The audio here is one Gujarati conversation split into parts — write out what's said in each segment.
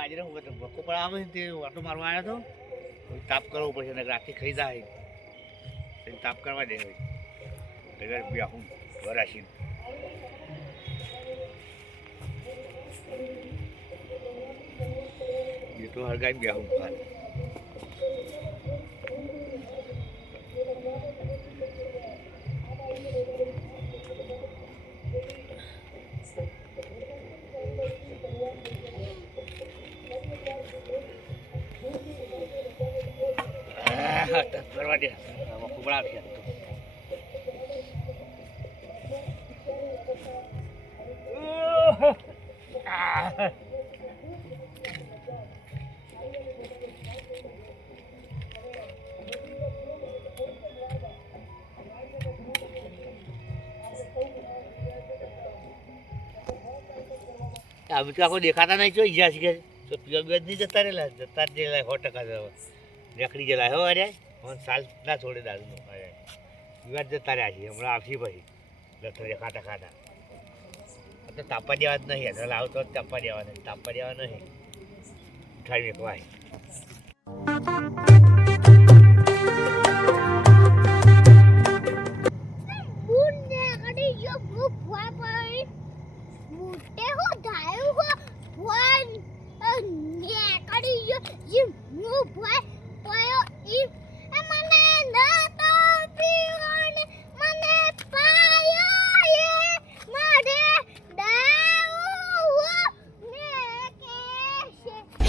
ગાજરે ભક્કો પણ આવે તે આટો મારવા આવ્યો તો તાપ કરવો પડશે ને રાતથી ખાઈ જાય. તાપ કરવા દે હવે. બ્યાહું વરાશી એ તો હરગાઈ બ્યાહું ખાલી. આવશે તો આખો દેખાતા નહીં જો ગયા છે તો પીવા બીવા નહીં જતા રહેલા? જતા જ રહેલા, સો ટકા નીકળી ગયેલા હો અરે. હવે સાલ ના છોડે દારૂનું. જ જતા રહ્યા છીએ. હમણાં આવશે પછી લથડે ખાતા ખાતા. આ તો તાપવા દેવા જ નહીં. લાવ તો તાપા દેવા નહીં તાપા દેવા નહીં. ઉઠાડી મેકવાય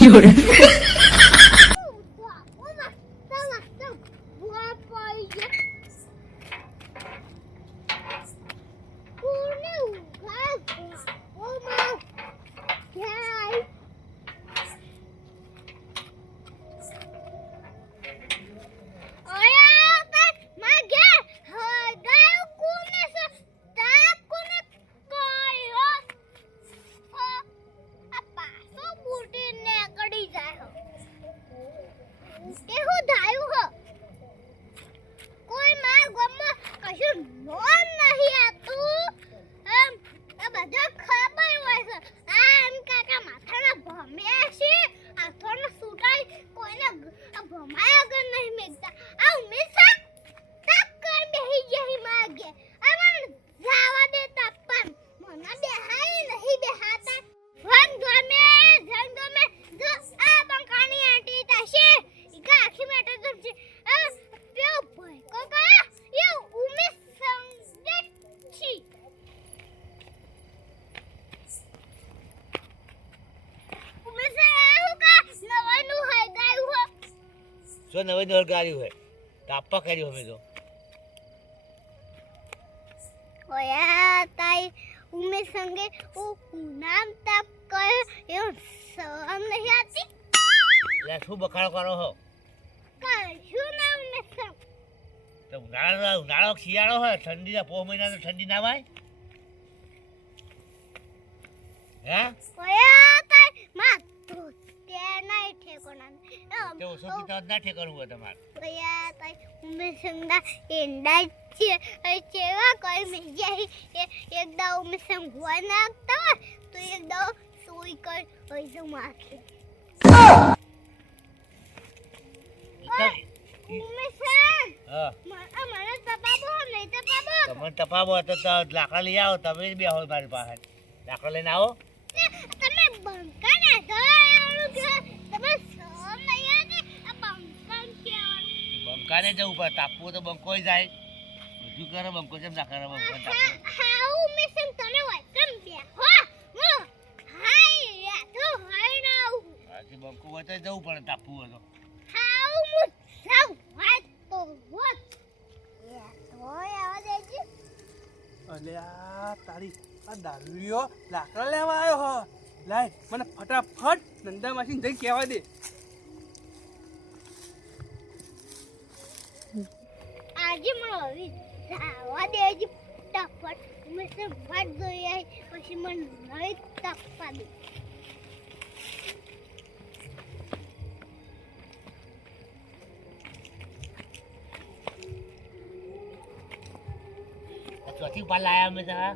夜。જો નવે નવ ગાડી હોય. તાપવા કર્યું અમે તો. ઓયા તાઈ ઉમે સંગે ઓ નામ તાપ કયો એ સમ નહીં આતી લે શું બખાડો કરો હો? કશું નામ મે સંગ તો ઉનાળો ઉનાળો શિયાળો હોય ઠંડી પોહ મહિના ઠંડી ના વાય? હે? ઓયા તાઈ માં તો તે નહીં ઠેકોના તે ઓછો પીતા જ ના ઠેકાણું હોય તમારે. ભૈયા તઈ ઉમેશ સંગા એંડા છે એ કોઈ મે જાય એક દા ઉમેશ સંગ ગોવા નાખતા તો એક દા સોઈ કર હોય તો માખે તમને તો લાકડા લઈ આવો તમે બે હોય મારી પાસે. લાકડા લઈને આવો. તમે બંકા ના તમે બંકાને જવું પડે. તાપવું તો બંકો જાય. બધું કરે બંકો જેમ ના કરે બંકો બંકો હોય તો જવું પડે તાપવું હોય તો. હાઉ મુ જાવ વાત તો વોટ યા તો આવા દેજી. અલે આ તારી આ દારૂડિયો લાકડા લેવા આવ્યો હો. લાય મને ફટાફટ નંદા માસી જઈ કહેવા દે. આજે આવા હવે જાવા દેજી મેં મિસન વાત જોઈ આવી પછી મને નહીં તપવા દે. ચોથી પાલ લાયા અમે તો હા?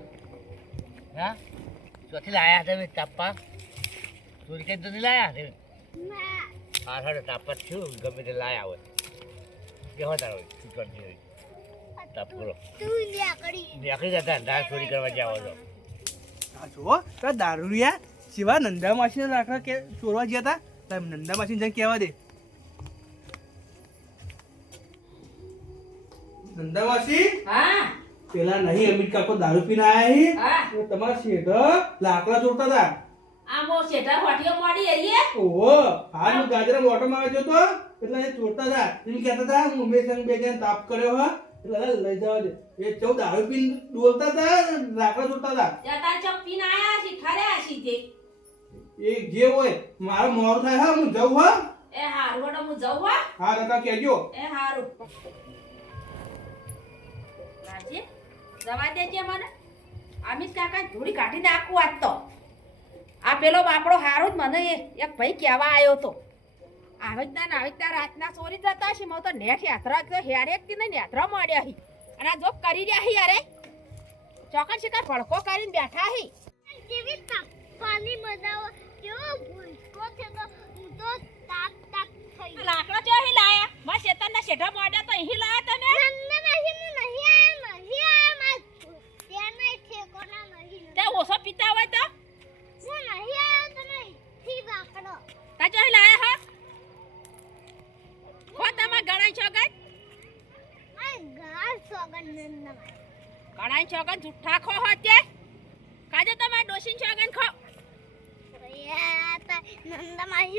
હા ચોથી લાયા તમે તાપવા. ચોરી કરીને તો લાયા ને? ના. હા હાડો થયું. ગમે તે લાયા હોય. કેવા તારો ચૂંટણી તાપ કરો. કરી જતા ને ચોરી કરવા જાવ છો. આ જુઓ તો દારૂરિયા શિવા નંદા માસીને રાખવા કે ચોરવા ગયા હતા નંદા માસીને જઈને કહેવા દે. નંદા માસી હા. પેલા નહીં અમિત કાકો દારૂ પીને આયા હા. હી. તમારા શેઠ લાકડા ચોરતા હતા આ મો શેઠા હોટીઓ મોડી એરીએ ઓહો હાલ હું ગાજરા મોટો માં આવ્યો તો એટલે એ ચોરતા હતા એમ કહેતા હતા હું ઉમેશ સંગ બે જણ તાપ કર્યો હા. એટલે લઈ જવા દે. એ ચૌ દારૂ પીન ડોલતા હતા રાખડા ચોરતા હતા જતા ચપ પીને આયા છે ઠર્યા છી તે એ જે હોય મારો મોર થાય હા હું જઉં હા. એ હારું વડો હું જઉં હા. હા કાકા કહેજો. એ હારું. રાજી જવા દેજે મને. અમિત કાકા ધૂળી કાઢી નાખું આજ તો. આ પેલો બાપડો હારો જ મને એક ભાઈ કહેવા આવ્યો તો. આવી આવજના આવી રીતના ચોરી જતા છે મો તો નેઠ યાત્રા તો હેડે થી ને યાત્રા મળ્યા હી અને આ જો કરી રહ્યા હી અરે ચોકન શિકાર ભડકો કરીને બેઠા હી કેવી તાપવાની મજા આવે કેવો ભૂલકો છે તો હું તો તાપ તાપ થઈ લાકડો ચો હી લાયા મા શેતરના શેઠા મોડ્યા તો અહીં લાયા તને નંદા નહીં હું નહીં આયા નહીં આયા મા ત્યાં નહીં ઠેકોના નહીં તે ઓસો પીતા હોય તો હું નહીં આયો તો થી બાકડો તા જો હી લાયા હા હો તમાર ચોગન જુઠ્ઠા ખો હો તે કાજે તમાર ડોસીન છો ગઈ ખો. નંદા સોગન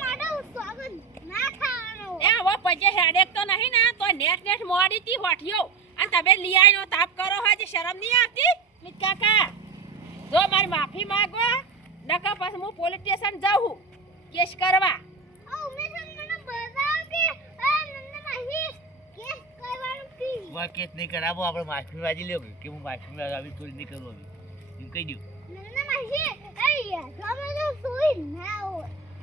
નંદા સોગન ના ખાવાનો. એ હવે પજે હેડેક તો નહીં ને તો નેટ નેટ મોડી તી હોઠિયો. અને તમે લઈ આવીનો તાપ કરો હોય જે શરમ નહીં આવતી? મિત કાકા જો મારી માફી માગો નકા પછી હું પોલીસ સ્ટેશન જાઉં. કેસ કરવા? કેસ નહીં કરાવો આપણે માછલી વાજી લ્યો. કે હું માછલી આવી ચોરી નહીં કરું હવે. એમ કહી દઉં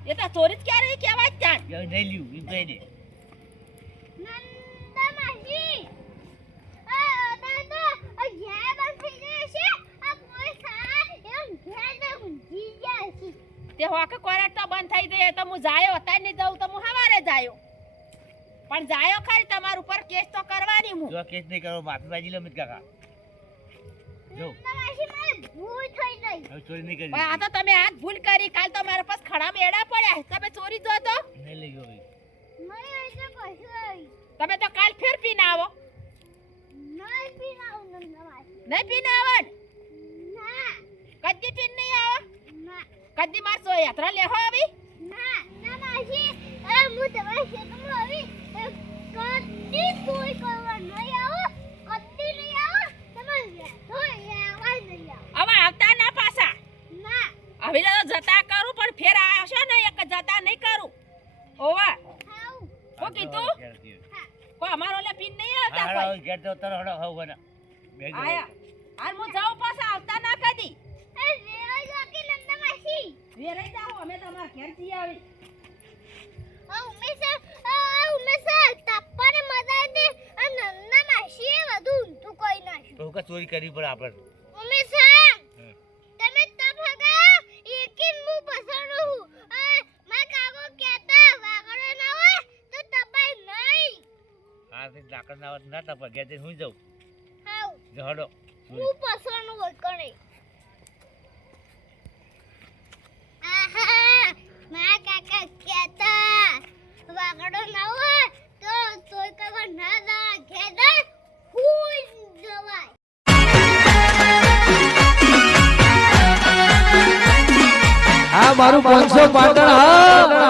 એ તો ચોરી જ ક્યારે કહેવાય ત્યાં નહીં લ્યું એમ કહી દે નંદા માહી આ તા તો આ ઘેર બંધ થઈ ગયો છે આ કોઈ ખા એમ ઘેર તો ઊંઘી ગયા છે તે હોક કોરેટ તો બંધ થઈ જાય તો હું જાયો અત્યારે નહીં જવું તો હું હવારે જાયો. પણ જાયો ખરી તમારા ઉપર કેસ તો કરવાની હું. જો કેસ નહીં કરો માફી વાજી લો મિત કાકા. જો. નંદા માહી મારી ભૂલ થઈ ગઈ હવે ચોરી નહીં કરી. આ તો તમે આજ ભૂલ કરી કાલ તો મારા પાસ ખડા મેળા પડ્યા. તમે ચોરી જો તો નહીં લઈ ગયો તમે તો કાલ ફેર પીને આવો. નહીં પીને આવો ના? કદી પીને નહીં કદી માર સો યાત્રા લેહો આવી? ના ના માસી. એ હું તમારી ખેતરમાં આવી. કદી કોઈ કરવા નહીં આવો. કદી નહીં આવો. તમે બેઠો લેવા નહીં આવો. હવે આવતા ના પાછા. ના. હવે તો જતા કરું પણ ફેર આવશે ને એક જતા નહીં કરું. ઓવા શું કીધું? કોઈ અમારો લે પીન નહીં આવતા હા કોઈ? ઘેર તો તર હડો હવે આયા હાલ હું જાઉં પાછા આવતા ના કદી એ રેવા જાકે નંદા માસી વેરાઈ જાઓ અમે તમારા ઘેરથી આવી આ ઉમેશ આ ઉમેશ તાપ્પાને મજા દે આ નંદા માસીએ વધુ ઊંધું કોઈ નાખ્યું તો કા ચોરી કરવી પડે આપણે ઉમેશ હમ. તમે તપ હગા એකිન મુ પસંદ હું મા કાકો કહેતા વાગડો ના હોય તો. તપાઈ નહીં હા તે લાકડ ના ના તપા ગયા તે હું જાઉં. હાઉ. જહડો હું પસંદ હોય કરે. આહા મા કાકા કહેતા, વાગડો ના હોય તો તોય કાકો ના દા ઘેર મારું પાંચસો પાટણ, હા